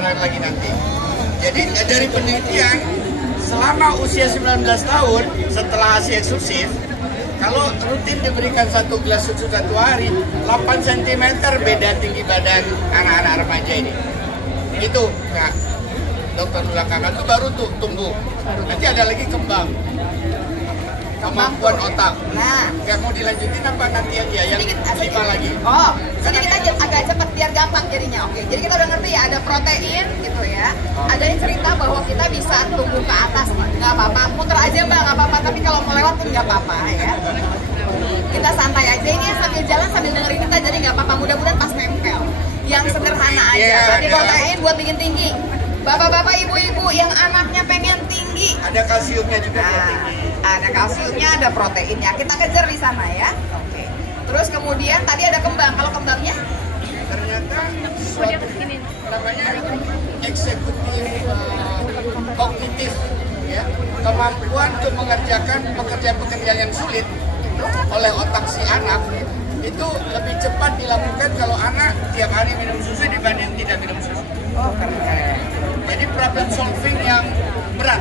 lagi nanti. Jadi dari penelitian selama usia 19 tahun setelah ASI eksklusif, kalau rutin diberikan 1 gelas susu 1 hari, 8 cm beda tinggi badan anak-anak remaja ini. Itu Kak Dokter belakangan itu baru tuh tumbuh. Nanti ada lagi kemampuan otak. Nah, nggak mau dilanjutin apa nanti aja yang 5 lagi? Oh, sedikit aja agak cepat biar gampang jadinya. Oke, jadi kita udah ngerti ya ada protein gitu ya. Ada yang cerita bahwa kita bisa tumbuh ke atas, nggak apa-apa. Muter aja mbak, nggak apa-apa. Tapi kalau mau lewat pun nggak apa-apa ya. Kita santai aja ini sambil jalan sambil dengerin kita jadi nggak apa-apa. Mudah-mudahan pas nempel. Yang sederhana aja. Berarti protein buat bikin tinggi. Bapak-bapak, ibu-ibu yang anaknya pengen tinggi. Ada kalsiumnya juga. Ada kalsiumnya, ada proteinnya. Kita kejar di sana ya. Oke. Terus kemudian tadi ada kembang. Kalau kembangnya? Ternyata suatu namanya eksekutif kognitif, ya, kemampuan untuk mengerjakan pekerjaan-pekerjaan yang sulit oleh otak si anak itu lebih cepat dilakukan kalau anak tiap hari minum susu dibanding tidak minum susu. Oh keren. Jadi problem solving yang berat.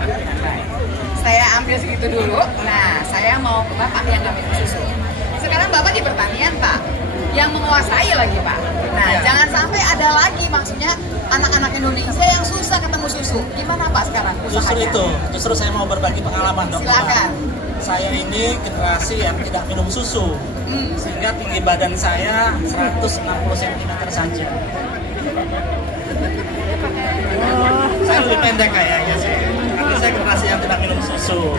Saya ambil segitu dulu. Nah, saya mau ke Bapak yang nggak minum susu. Sekarang Bapak di pertanian, Pak, yang menguasai lagi, Pak. Nah, jangan sampai ada lagi, maksudnya anak-anak Indonesia yang susah ketemu susu. Gimana Pak sekarang usahanya? Justru saya mau berbagi pengalaman, Dok. Silakan. Saya ini generasi yang tidak minum susu, sehingga tinggi badan saya 160 cm saja. Saya lebih pendek kayaknya sih, karena saya generasi yang tidak minum susu.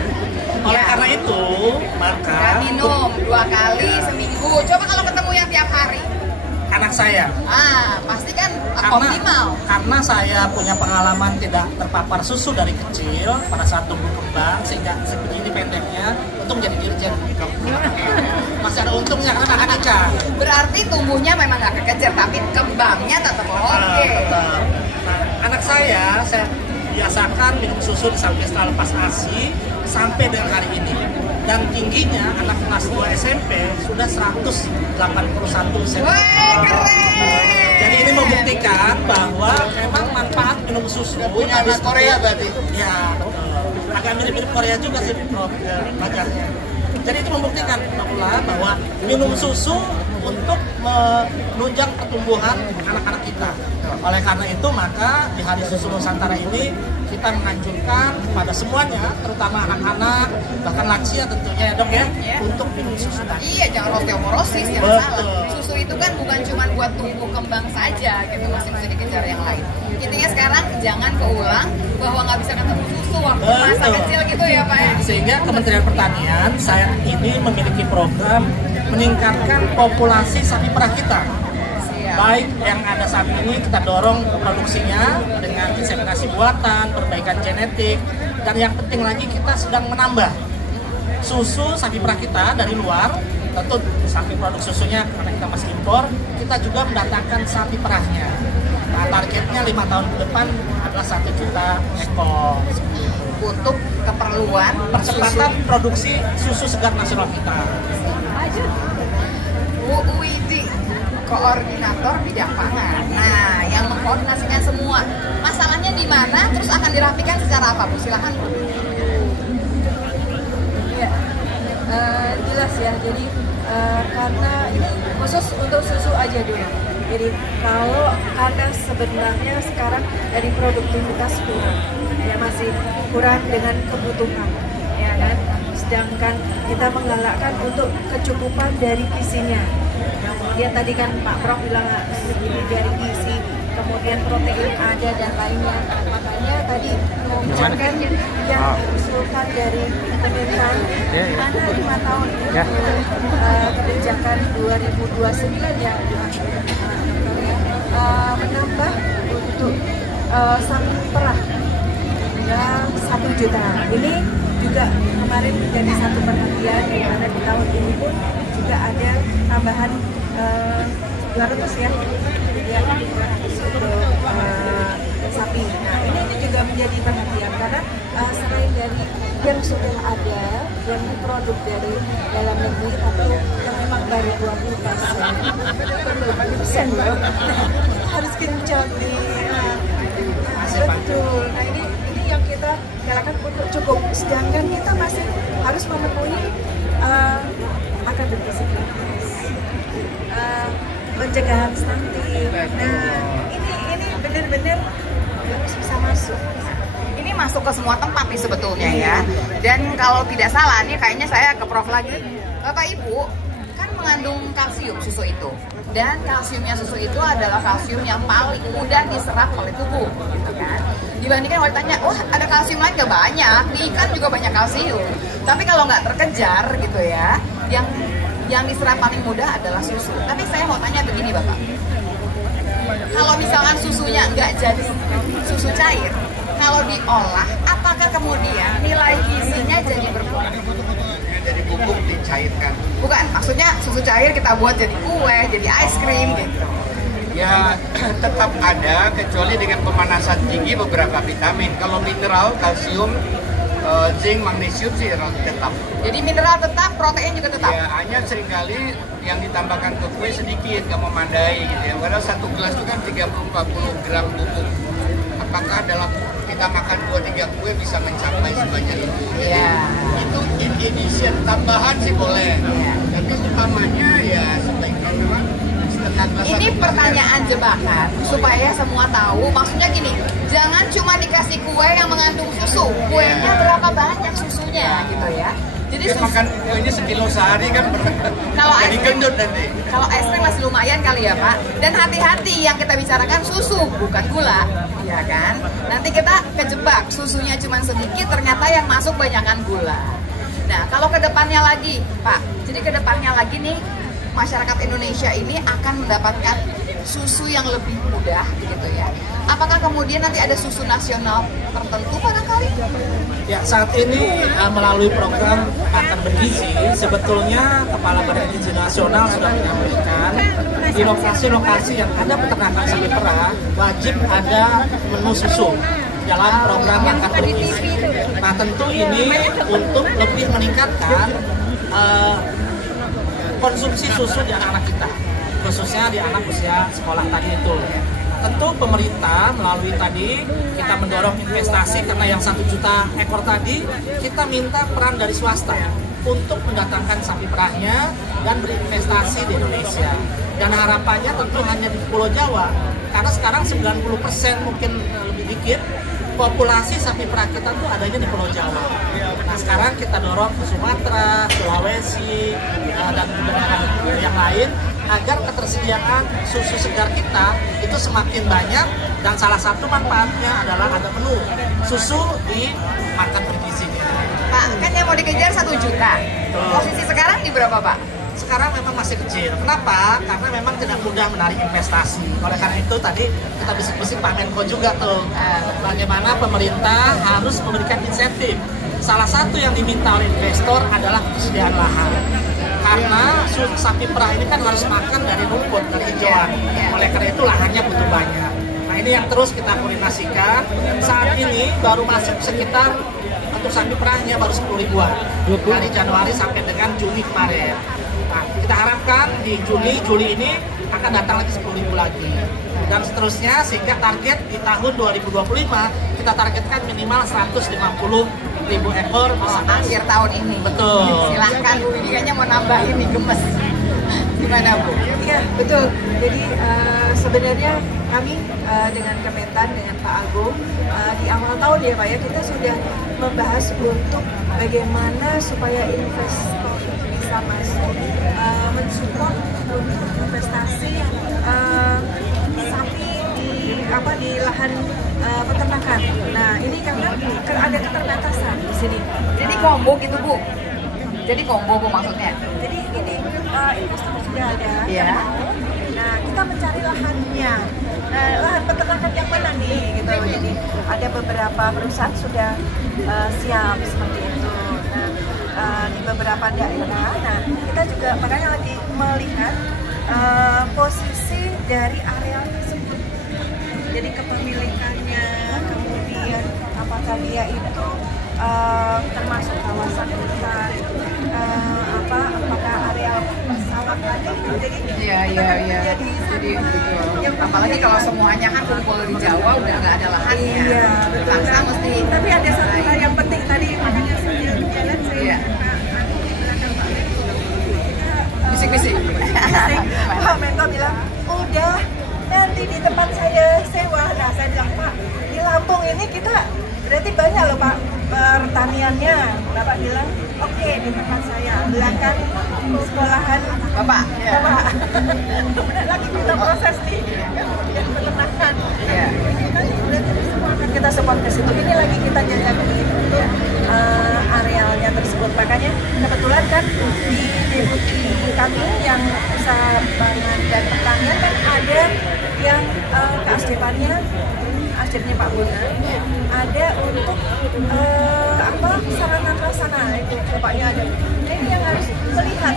Oleh karena itu, maka minum 2 kali seminggu. Coba kalau ketemu yang tiap hari. Anak saya. Pasti kan optimal. Karena saya punya pengalaman tidak terpapar susu dari kecil pada saat tumbuh kembang, sehingga sebegini pendeknya, untung jadi dirjen. Masih ada untungnya karena akan nikah. Berarti tumbuhnya memang nggak kekejar, tapi kembangnya tetap oke. Anak saya biasakan minum susu sampai setelah lepas ASI sampai dengan hari ini. Dan tingginya anak kelas 2 SMP sudah 181 cm. Keren! Jadi ini membuktikan bahwa memang manfaat minum susu. Punya anak Korea berarti? Ya, betul. Agak mirip-mirip Korea juga sih, belajarnya. Jadi itu membuktikan bahwa minum susu untuk menunjang pertumbuhan anak-anak kita. Oleh karena itu maka di Hari Susu Nusantara ini kita menganjurkan pada semuanya, terutama anak-anak, bahkan lansia tentunya ya Dok ya, untuk minum susu tadi. Iya, jangan osteoporosis, jangan salah. Susu itu kan bukan cuma buat tumbuh kembang saja, gitu, masih bisa dikejar yang lain. Intinya sekarang jangan keulang bahwa nggak bisa ketemu susu waktu masa kecil gitu ya Pak ya. Sehingga Kementerian Pertanian saya ini memiliki program meningkatkan populasi sapi perah kita. Baik yang ada saat ini kita dorong produksinya dengan inseminasi buatan, perbaikan genetik, dan yang penting lagi kita sedang menambah susu sapi perah kita dari luar. Tentu sapi produk susunya karena kita masih impor, kita juga mendatangkan sapi perahnya. Nah, targetnya 5 tahun ke depan adalah 1 juta ekor. Untuk keperluan percepatan produksi susu segar nasional kita. Bu Widi, koordinator bidang pangan. Nah, yang mengkoordinasikan semua. Masalahnya di mana? Terus akan dirapikan secara apa, Bu? Silakan, Bu. Ya, jelas ya. Jadi karena ini khusus untuk susu aja dulu. Jadi karena sebenarnya sekarang dari produktivitas kurang, ya masih kurang dengan kebutuhan, ya kan. Sedangkan kita menggalakkan untuk kecukupan dari gizinya. Nah, kemudian tadi kan Pak Prof bilang ini dari gizi, kemudian protein ada dan lainnya. Makanya tadi mengucapkan yang diusulkan dari Kementan mana 5 tahun kebijakan 2029 ya menambah untuk sapi perah yang 1 juta. Ini juga kemarin menjadi satu perhatian di mana di tahun ini pun juga ada tambahan 200 ya, jadi ada 200 untuk sapi. Nah ini juga menjadi perhatian karena selain dari yang sudah ada yang diproduk dari dalam negeri tapi yang memang baru 20% loh harus genjot nih. Betul. Nah ini yang kita galakan untuk cukup. Sedangkan kita masih harus memenuhi makan bergizi gratis, pencegahan stunting. Nah ini benar-benar harus bisa masuk. Ini masuk ke semua tempat nih sebetulnya ya. Dan kalau tidak salah nih kayaknya saya ke Prof lagi. Bapak Ibu kan mengandung kalsium susu itu. Dan kalsiumnya susu itu adalah kalsium yang paling mudah diserap oleh tubuh, gitu kan. Dibandingkan kalau ditanya, wah ada kalsium lain gak banyak, di ikan juga banyak kalsium. Tapi kalau nggak terkejar gitu ya, yang diserap paling mudah adalah susu. Tapi saya mau tanya begini Bapak, kalau misalkan susunya nggak jadi susu cair, kalau diolah, apakah kemudian nilai gizinya jadi berkurang? Jadi bubuk dicairkan. Bukan, maksudnya susu cair kita buat jadi kue, jadi es krim gitu. Ya tetap ada, kecuali dengan pemanasan tinggi beberapa vitamin. Kalau mineral, kalsium, zinc, magnesium sih tetap. Jadi mineral tetap, protein juga tetap. Ya hanya seringkali yang ditambahkan ke kue sedikit, nggak memadai gitu ya. Padahal satu gelas itu kan 30-40 gram bubuk. Apakah dalam kita makan 2-3 kue bisa mencapai sebanyak itu? Iya. Itu inisiat tambahan sih boleh. Tapi utamanya ya sebaiknya memang setengah gelas. Ini pertanyaan jebakan supaya semua tahu. Maksudnya gini, jangan cuma dikasih kue yang mengandung susu. Kuenya berapa banyak susunya gitu ya. Jadi Dia makan kuenya sekilo sehari kan Kalau jadi es krim- gendut nanti. kalau es krim masih lumayan kali ya Pak. Dan hati-hati yang kita bicarakan susu bukan gula, ya kan? Nanti kita kejebak susunya cuma sedikit, ternyata yang masuk banyakan gula. Nah kalau kedepannya lagi Pak, jadi kedepannya lagi nih masyarakat Indonesia ini akan mendapatkan susu yang lebih mudah, gitu ya. Apakah kemudian nanti ada susu nasional tertentu barangkali? Ya, saat ini melalui program Makan Bergizi, sebetulnya Kepala Badan Gizi Nasional sudah menyampaikan di lokasi-lokasi yang ada peternakan sapi perah wajib ada menu susu dalam program Makan Bergizi. Nah, tentu ini untuk lebih meningkatkan konsumsi susu di anak-anak kita, khususnya di anak usia sekolah tadi itu. Tentu pemerintah melalui tadi kita mendorong investasi karena yang 1 juta ekor tadi kita minta peran dari swasta untuk mendatangkan sapi perahnya dan berinvestasi di Indonesia. Dan harapannya tentu hanya di Pulau Jawa karena sekarang 90% mungkin lebih dikit populasi sapi perah kita tuh adanya di Pulau Jawa. Nah sekarang kita dorong ke Sumatera, Sulawesi, dan negara yang lain agar ketersediaan susu segar kita itu semakin banyak dan salah satu manfaatnya adalah ada menu susu di Makan Bergizi. Pak, kan yang mau dikejar 1 juta. Posisi sekarang di berapa Pak? Sekarang memang masih kecil. Kenapa? Karena memang tidak mudah menarik investasi. Oleh karena itu tadi kita bisik-bisik Pak Menko juga tuh bagaimana pemerintah harus memberikan insentif. Salah satu yang diminta oleh investor adalah ketersediaan lahan. Karena sapi perah ini kan harus makan dari rumput, dari hijauan. Oleh karena itu lahannya butuh banyak. Nah ini yang terus kita koordinasikan. Saat ini baru masuk sekitar untuk sapi perahnya baru 10 ribuan dari Januari sampai dengan Juni kemarin. Nah kita harapkan di Juli ini akan datang lagi 10 ribu lagi. Dan seterusnya sehingga target di tahun 2025 kita targetkan minimal 150.000 ekor Akhir tahun ini. Betul. Silahkan Bu, ini kayaknya mau nambahin nih gemes. Gimana Bu? Iya betul. Jadi sebenarnya kami dengan Kementan dengan Pak Agung di awal tahun ya Pak ya kita sudah membahas untuk bagaimana supaya investor bisa masuk mensupport untuk investasi sapi di lahan peternakan. Nah ini karena ada keterbatasan di sini. Jadi combo gitu Bu? Jadi combo Bu maksudnya? Jadi ini investor sudah ada. Iya. Nah kita mencari lahannya. Nah, lahan peternakan yang mana nih gitu. Jadi ada beberapa perusahaan sudah siap seperti itu. Nah di beberapa daerah. Nah kita juga makanya lagi melihat posisi dari area tersebut. Jadi kepemilikannya, kemudian apakah dia itu termasuk kawasan hutan, apakah area sawah makan. Jadi Jadi apalagi kalau semuanya kan kumpul di Jawa udah nggak ada lahannya. Iya, Bangsa mesti. Tapi ada satu hal yang penting tadi, makanya saya jalan Iya. kita Bisik-bisik. Pak Menko bilang, udah nanti di tempat saya sewa. Nah, saya bilang, Pak, di Lampung ini kita berarti banyak loh Pak pertaniannya. Bapak bilang, oke, di tempat saya belakang sekolahan Bapak. Ya. Bapak. Kemudian lagi kita proses nih yang peternakan. Iya. Nanti berarti semua akan kita support ke situ. Ini lagi kita jajaki untuk arealnya tersebut. Makanya kebetulan kan di deputi kami yang usaha pangan dan pertanian kan ada yang keasdepannya, asdepnya Pak Bona, ada untuk sarana prasarana itu bapaknya ada. Nah, ini yang harus melihat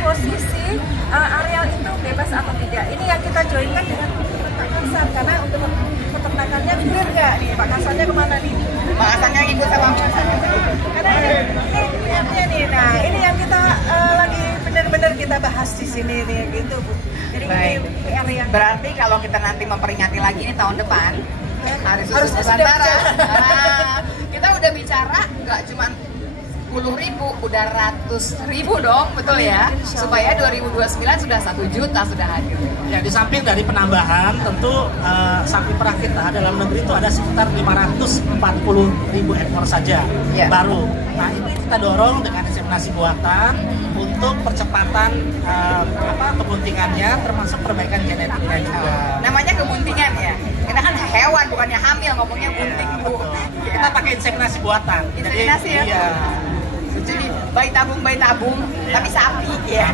posisi areal itu bebas atau tidak. Ini yang kita joinkan dengan Pak Hasan karena untuk peternakannya clear nggak nih Pak Hasannya kemana nih? Pak Hasannya ikut sama Pak Hasan. Karena ini lihatnya nih, nah ini yang kita lagi benar-benar kita bahas di sini nih gitu Bu. Jadi Baik. ini PR yang Berarti kalau kita nanti memperingati lagi ini tahun depan Hari Susu Harus Nusantara. sudah Kita udah bicara nggak cuma 10.000, udah ratus ribu dong, betul ya? Supaya 2029 sudah 1 juta sudah hadir. Ya, di samping dari penambahan, tentu sapi perah kita dalam negeri itu ada sekitar 540.000 ekor saja Ya. baru. Nah, ini kita dorong dengan inseminasi buatan untuk percepatan kebuntingannya, termasuk perbaikan genetiknya juga. Namanya kebuntingan ya. Kita kan hewan, bukannya hamil, ngomongnya bunting Bu. Kita pakai inseminasi buatan. Inseminasi ya? Iya. Jadi bayi tabung, tapi sapi ya.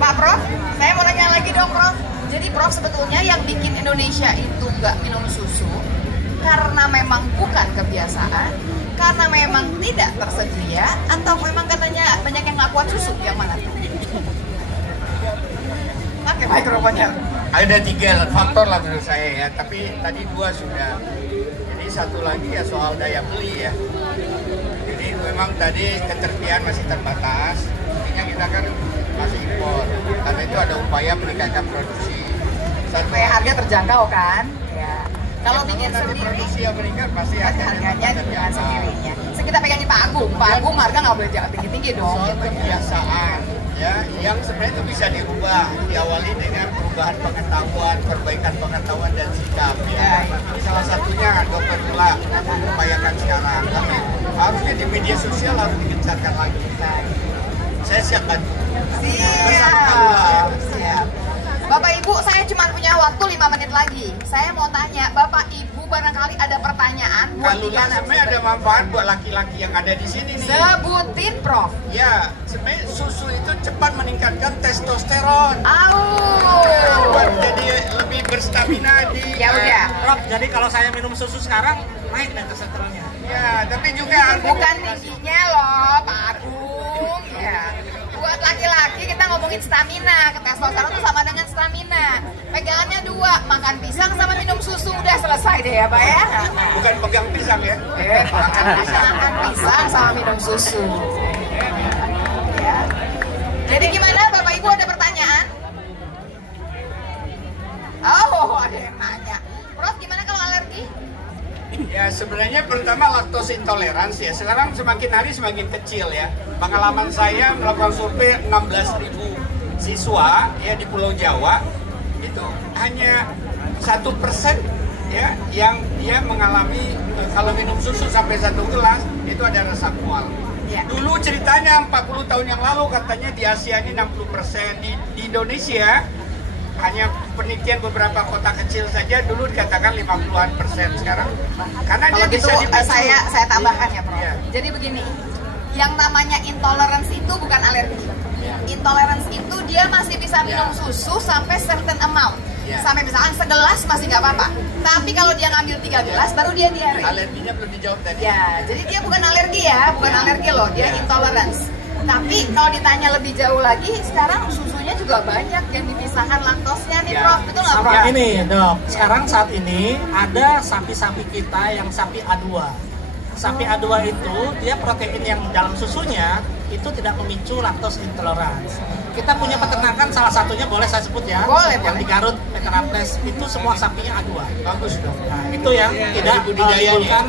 Pak Prof, saya mau nanya lagi dong Prof. Jadi Prof sebetulnya yang bikin Indonesia itu nggak minum susu karena memang bukan kebiasaan, karena memang tidak tersedia, atau memang katanya banyak yang nggak kuat susu, yang mana? Pakai mikrofonnya. Ada 3 faktor lah menurut saya ya, tapi tadi 2 sudah. Jadi satu lagi ya soal daya beli ya. Jadi memang tadi ketersediaan masih terbatas, artinya kita kan masih impor. Karena itu ada upaya meningkatkan produksi. Supaya harga terjangkau kan? Ya. Kalau bikin nanti sendiri, produksi yang meningkat pasti harganya dengan sendirinya. Kita pegangin Pak Agung harga nggak boleh jangan tinggi-tinggi dong. Soal kebiasaan ya, yang sebenarnya itu bisa dirubah, diawali dengan perubahan pengetahuan, perbaikan pengetahuan dan sikap ya. Ini salah satunya Dokter Lula upayakan sekarang. Tapi harusnya di media sosial harus digencarkan lagi. Saya siap bantu. Bersama Kak Lula ya. Siap. Bapak Ibu, saya cuma punya waktu 5 menit lagi. Saya mau tanya, Bapak Ibu barangkali ada pertanyaan buat Kak Lula tiga sebenarnya ada manfaat buat laki-laki yang ada di sini nih. Sebutin Prof. Ya, sebenarnya susu itu cepat meningkatkan testosteron. Au. Jadi lebih berstamina di. Ya udah. Prof, jadi kalau saya minum susu sekarang naik deh testosteronnya. Ya, tapi juga Bukan tingginya loh, Pak Agung. Ya. Buat laki-laki kita ngomongin stamina, testosteron itu sama dengan stamina. Pegangannya 2, makan pisang sama minum susu, udah selesai deh ya Pak ya. bukan pegang pisang ya. Makan pisang sama minum susu. Ya. Jadi gimana Bapak Ibu, ada pertanyaan? Oh, ada yang nanya. Prof, gimana kalau alergi? Ya sebenarnya pertama laktose intoleransi ya. Sekarang semakin hari semakin kecil ya. Pengalaman saya melakukan survei 16.000 siswa ya di Pulau Jawa, itu hanya 1% ya yang dia mengalami kalau minum susu sampai 1 gelas itu ada rasa mual. Ya. Dulu ceritanya 40 tahun yang lalu katanya di Asia ini 60%, di Indonesia hanya penelitian beberapa kota kecil saja dulu dikatakan 50-an% sekarang karena Kalau dia gitu bisa dipicu. saya tambahkan ya Prof. Iya. Jadi begini, yang namanya intolerance itu bukan alergi. Intolerance itu dia masih bisa minum susu sampai certain amount. Iya. Sampai misalkan segelas masih nggak apa-apa. Tapi kalau dia ngambil 3 gelas baru dia diare. Alerginya belum dijawab tadi. Ya, jadi dia bukan alergi ya, bukan alergi loh, dia intolerance. Tapi kalau ditanya lebih jauh lagi, sekarang susunya juga banyak yang dipisahkan laktosnya nih Prof, betul nggak Prof? Ya, ini dok, sekarang saat ini ada sapi-sapi kita yang sapi A2. Sapi A2 itu dia protein yang dalam susunya itu tidak memicu lactose intolerance. Kita punya peternakan salah satunya boleh saya sebut ya, Boleh, yang boleh. di Garut Veteraples itu semua sapinya A2. Bagus dong. Nah, itu yang tidak budidayanya. menimbulkan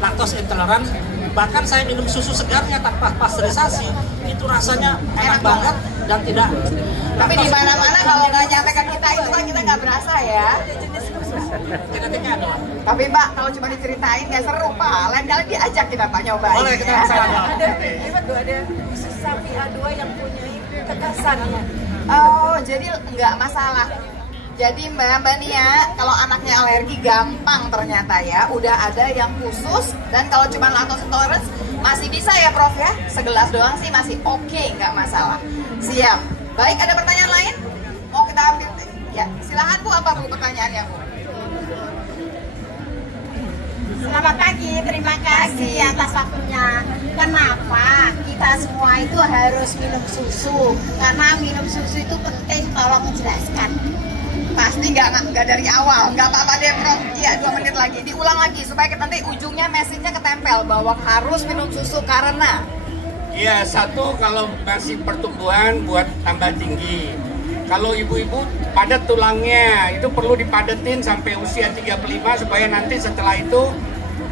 lactose intolerance. Bahkan saya minum susu segarnya tanpa pasteurisasi, itu rasanya enak banget dan tidak. Tapi di mana-mana kalau nggak nyampe ke kita itu kan kita nggak berasa ya. Genetiknya ada. Tapi Pak, kalau cuma diceritain nggak seru Pak. Lain kali diajak kita Pak nyobain. Boleh kita ya. kesana. Ada gimana tuh, ada khusus sapi A2 yang punya kekasannya. Oh, jadi nggak masalah. Jadi Mbak Nia, kalau anaknya alergi gampang ternyata ya. Udah ada yang khusus dan kalau cuma lactose intolerance masih bisa ya Prof ya. Segelas doang sih masih oke, nggak masalah. Siap. Baik, ada pertanyaan lain? Mau kita ambil? Ya, silahkan Bu, apa Bu pertanyaannya Bu? Selamat pagi, terima kasih atas waktunya. Kenapa kita semua itu harus minum susu? Karena minum susu itu penting, tolong menjelaskan. Pasti nggak dari awal, nggak apa-apa deh Prof. Iya, 2 menit lagi. Diulang lagi supaya nanti ujungnya message-nya ketempel bahwa harus minum susu karena Iya, satu kalau masih pertumbuhan buat tambah tinggi. Kalau ibu-ibu padat tulangnya, itu perlu dipadetin sampai usia 35 supaya nanti setelah itu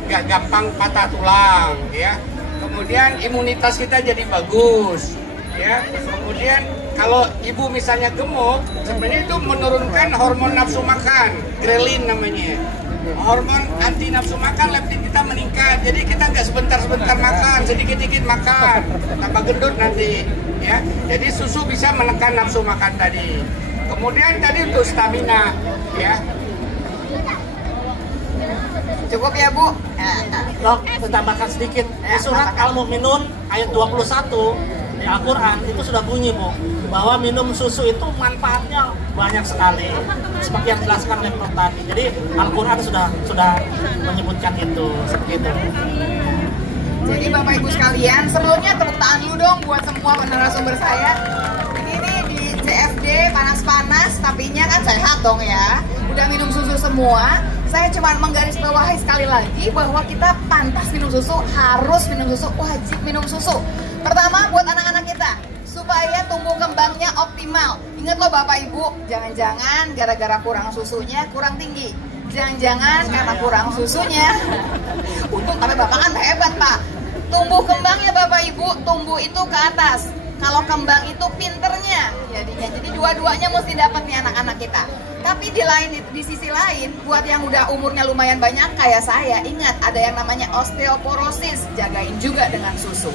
nggak gampang patah tulang, ya. Kemudian imunitas kita jadi bagus, ya. Kemudian kalau ibu misalnya gemuk, sebenarnya itu menurunkan hormon nafsu makan, grelin namanya. Hormon anti nafsu makan, leptin kita meningkat. Jadi kita nggak sebentar-sebentar makan, sedikit-sedikit makan, tambah gendut nanti, ya. Jadi susu bisa menekan nafsu makan tadi. Kemudian tadi untuk stamina, ya. cukup ya Bu. Dok, tambahkan sedikit. Di surat Al-Mu'minun ayat 21 di Al-Quran itu sudah bunyi Bu, bahwa minum susu itu manfaatnya banyak sekali, seperti yang dijelaskan oleh Prof tadi. Jadi Al-Quran sudah menyebutkan itu seperti itu. Jadi Bapak Ibu sekalian, sebelumnya tepuk tangan dulu dong buat semua narasumber saya. Ini nih di CFD panas-panas, tapinya kan sehat dong ya. Udah minum susu semua. Saya cuma menggarisbawahi sekali lagi bahwa kita pantas minum susu, harus minum susu, wajib minum susu. Pertama buat anak-anak kita, supaya tumbuh kembangnya optimal. Ingat loh Bapak Ibu, jangan-jangan gara-gara kurang susunya kurang tinggi. Jangan-jangan karena kurang susunya. Untung tapi Bapak kan hebat Pak. Tumbuh kembangnya Bapak Ibu, tumbuh itu ke atas. Kalau kembang itu pinternya jadinya. Jadi dua-duanya mesti dapat nih anak-anak kita. Tapi di sisi lain, buat yang udah umurnya lumayan banyak kayak saya, ingat ada yang namanya osteoporosis, jagain juga dengan susu.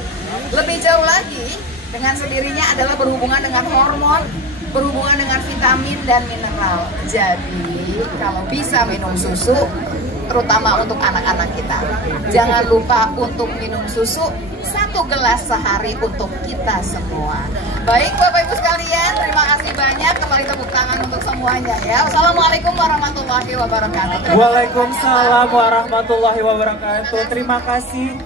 Lebih jauh lagi, dengan sendirinya adalah berhubungan dengan hormon, berhubungan dengan vitamin dan mineral. Jadi kalau bisa minum susu, terutama untuk anak-anak kita, jangan lupa untuk minum susu 1 gelas sehari untuk kita semua. Baik Bapak Ibu sekalian, terima kasih banyak. Kembali tepuk tangan untuk semuanya ya. Wassalamualaikum warahmatullahi wabarakatuh. Waalaikumsalam warahmatullahi wabarakatuh. Terima kasih